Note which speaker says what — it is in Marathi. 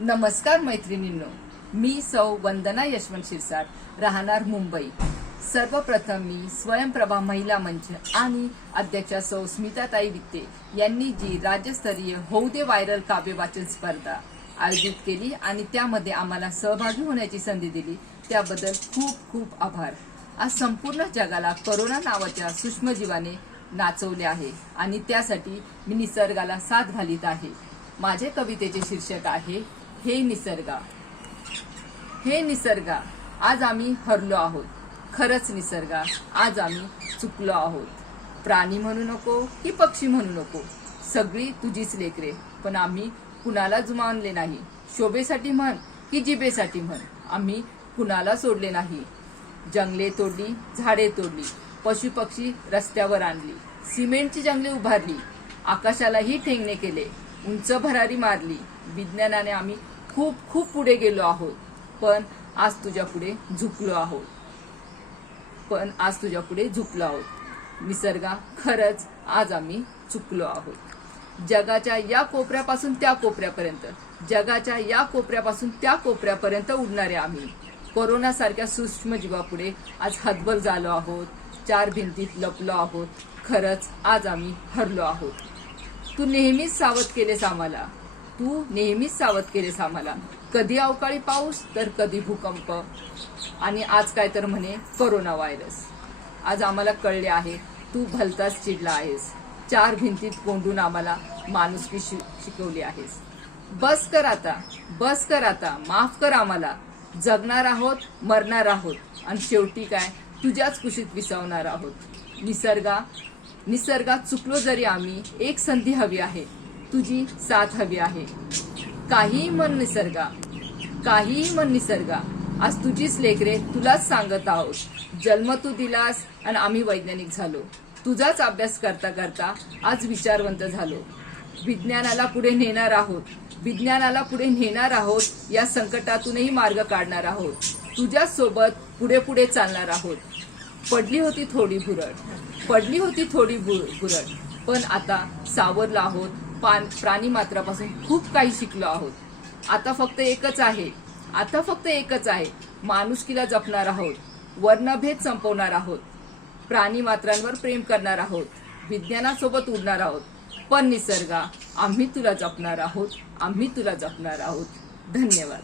Speaker 1: नमस्कार मैत्रिणींनो मी सौ वंदना यशवंत शिरसाट राहणार मुंबई. सर्वप्रथम मी स्वयंप्रभा महिला मंच आणि अध्यक्षा सौ स्मिताताई वित्ते यांनी जी राज्यस्तरीय होऊ दे व्हायरल काव्य वाचन स्पर्धा आयोजित केली आणि त्यामध्ये आम्हाला सहभागी होण्याची संधी दिली त्याबद्दल खूप खूप आभार. आज संपूर्ण जगाला करोना नावाच्या सूक्ष्मजीवाने नाचवले आहे आणि त्यासाठी मी निसर्गाला साथ घालीत आहे. माझे कवितेचे शीर्षक आहे हे निसर्गा. हे निसर्गा. आज आम्ही हरलो आहोत. खरंच निसर्गा. आज आम्ही चुकलो आहोत. प्राणी म्हणू नको की पक्षी म्हणू नको. सगळी तुझीच लेकरे. पण आम्ही कुणाला जुमानले नाही. शोभेसाठी म्हण की जिबेसाठी म्हण. आम्ही कुणाला सोडले नाही. जंगले तोडली झाडे तोडली पशुपक्षी रस्त्यावर आणली सिमेंटची जंगले उभारली आकाशालाही ठेंगणे केले. उंच भरारी मारली. विज्ञानाने आम्ही खूप खूप पुढे गेलो आहोत. पण आज तुझ्या पुढे झुकलो आहोत. पण आज तुझ्या पुढे झुकलो आहोत. निसर्गा खरंच आज आम्ही चुकलो आहोत. जगाच्या या कोपऱ्यापासून त्या कोपऱ्यापर्यंत जगाच्या या कोपऱ्यापासून त्या कोपऱ्यापर्यंत उडणारे आम्ही. कोरोनासारख्या सूक्ष्मजीवापुढे सूक्ष्म जीवापुढे आज हतबल झालो आहोत. चार भिंतीत लपलो आहोत. खरंच आज आम्ही हरलो आहोत. तू नेहमीच सावध केलेस आम्हाला. तू नेहमीच सावध केलेस आम्हाला. कधी अवकाळी पाऊस तर कधी भूकंप. आणि आज काय तर म्हणे करोना व्हायरस आज आम्हाला कळले आहे तू भलताच चिडला आहेस. चार भिंतीत कोंडून आम्हाला माणुसकी शि- शिकवली आहेस. बस कर आता बस कर आता माफ कर आम्हाला. जगणार आहोत मरणार आहोत. आणि शेवटी काय? तुझ्याच कुशीत विसावणार आहोत. निसर्गा निसर्गात चुकलो जरी आम्ही एक संधी हवी आहे. तुझी साथ हवी आहे. काहीही मन निसर्गा. काहीही मन निसर्गा. आज तुझीच लेकरे तुलाच सांगत आहोत. जन्म तू दिलास आणि आम्ही वैज्ञानिक झालो. तुझाच अभ्यास करता करता आज विचारवंत झालो. विज्ञानाला पुढे नेणार आहोत. विज्ञानाला पुढे नेणार आहोत. या संकटातूनही मार्ग काढणार आहोत. तुझ्यासोबत पुढे पुढे चालणार आहोत. पडली होती थोडी भुरड पडली होती थोडी भु- भुरड पण आता सावरला आहोत. पान प्राणी मात्रापासून खूप काही शिकलो आहोत. आता फक्त एकच आहे. आता फक्त एकच आहे. माणुसकीला जपणार आहोत. वर्णभेद संपवणार आहोत. प्राणी मात्रांवर प्रेम करणार आहोत. विज्ञानासोबत उडणार आहोत. पण निसर्गा आम्ही तुला जपणार आहोत. आम्ही तुला जपणार आहोत. धन्यवाद.